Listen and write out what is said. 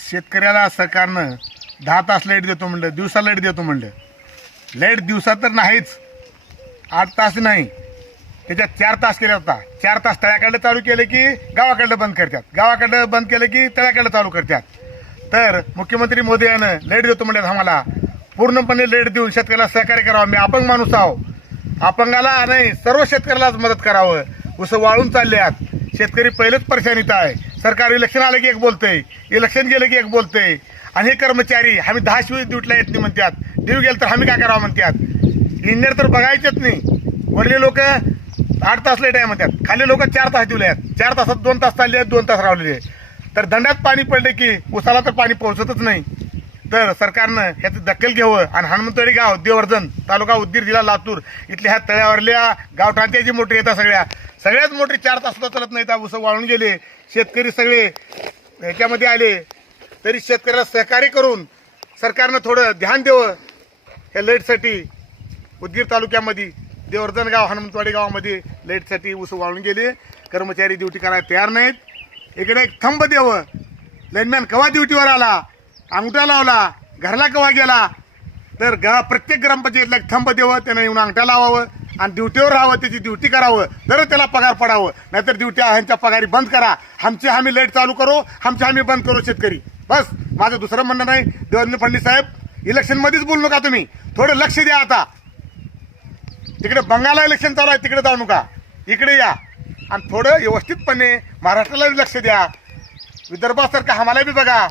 शेतकऱ्याला सरकारनं 10 तास लाईट देतो म्हणलं, दिवसा लाईट देतो म्हणलं. लाईट दिवसा तर नाहीच, 8 तास नाही, त्याच्यात 4 तास केले होता. 4 तास तळ्याकडलं चालू केलं की गावाकडलं बंद करतात, गावाकडलं बंद केलं की तळ्याकडलं चालू करतात. तर मुख्यमंत्री मोदी यानं लाईट देतो म्हणतात, आम्हाला पूर्णपणे लाईट देऊन शेतकऱ्याला सहकार्य करावं. मी अपंग माणूस आहो, अपंगाला नाही सर्व शेतकऱ्यालाच मदत करावं. उसं वाळून चालल्यात, शेतकरी पहिलेच परेशानीत आहे. सरकार इलेक्शन आलं की एक बोलतंय, इलेक्शन गेलं की एक बोलतंय. आणि हे कर्मचारी आम्ही 10 शिवाय ड्युटीला येत नाही म्हणतात, ड्यू गेलं तर आम्ही काय करावं म्हणतात. इंजिनियर तर बघायचेच नाही. वरले लोक 8 तास लेट आहे म्हणतात, खाली लोक 4 तास दिले आहेत. 4 तासात 2 तास चालले आहेत, 2 तास रावलेले. तर दंडात पाणी पडले की उसाला तर पाणी पोहोचतच नाही. तर सरकारनं ह्याचं दखल घ्यावं आणि हनुमंतवाडी गाव, देवर्धन तालुका, उदगीर जिल्हा लातूर इथल्या ह्या तळ्यावरल्या गावठाणत्याची मोटरी येतात, सगळ्यात मोठी 4 तास सुद्धा चालत नाही. त्या उस वाळून गेले, शेतकरी सगळे ह्याच्यामध्ये आले. तरी शेतकऱ्याला सहकार्य करून सरकारनं थोडं ध्यान द्यावं. ह्या लाईटसाठी उदगीर तालुक्यामध्ये देवर्धन गाव, हनुमंतवाडी गावामध्ये लाईटसाठी ऊस वाळून गेले. कर्मचारी ड्युटी करायला तयार नाहीत. इकडे एक थंब द्यावं. लाईनमॅन कवा ड्युटीवर आला, अंगठा लावला, घरला कवा गेला, तर प्रत्येक ग्रामपंचायतला एक थंब द्यावं. त्यानं येऊन अंगठा लावावं आणि ड्युटीवर राहावं, त्याची ड्युटी करावं, तर त्याला पगार पडावं. नाहीतर ड्युटी ह्यांच्या पगारी बंद करा. आम्ही लाईट चालू करू, आम्ही बंद करू शेतकरी. बस, माझं दुसरं म्हणणं नाही. देवेंद्र फडणवीस साहेब, इलेक्शनमध्येच बोलू नका तुम्ही, थोडं लक्ष द्या. आता तिकडे बंगालला इलेक्शन चालू आहे, तिकडे जाऊ नका, इकडे या आणि थोडं व्यवस्थितपणे महाराष्ट्राला लक्ष द्या. विदर्भासारखं आम्हाला बी बघा.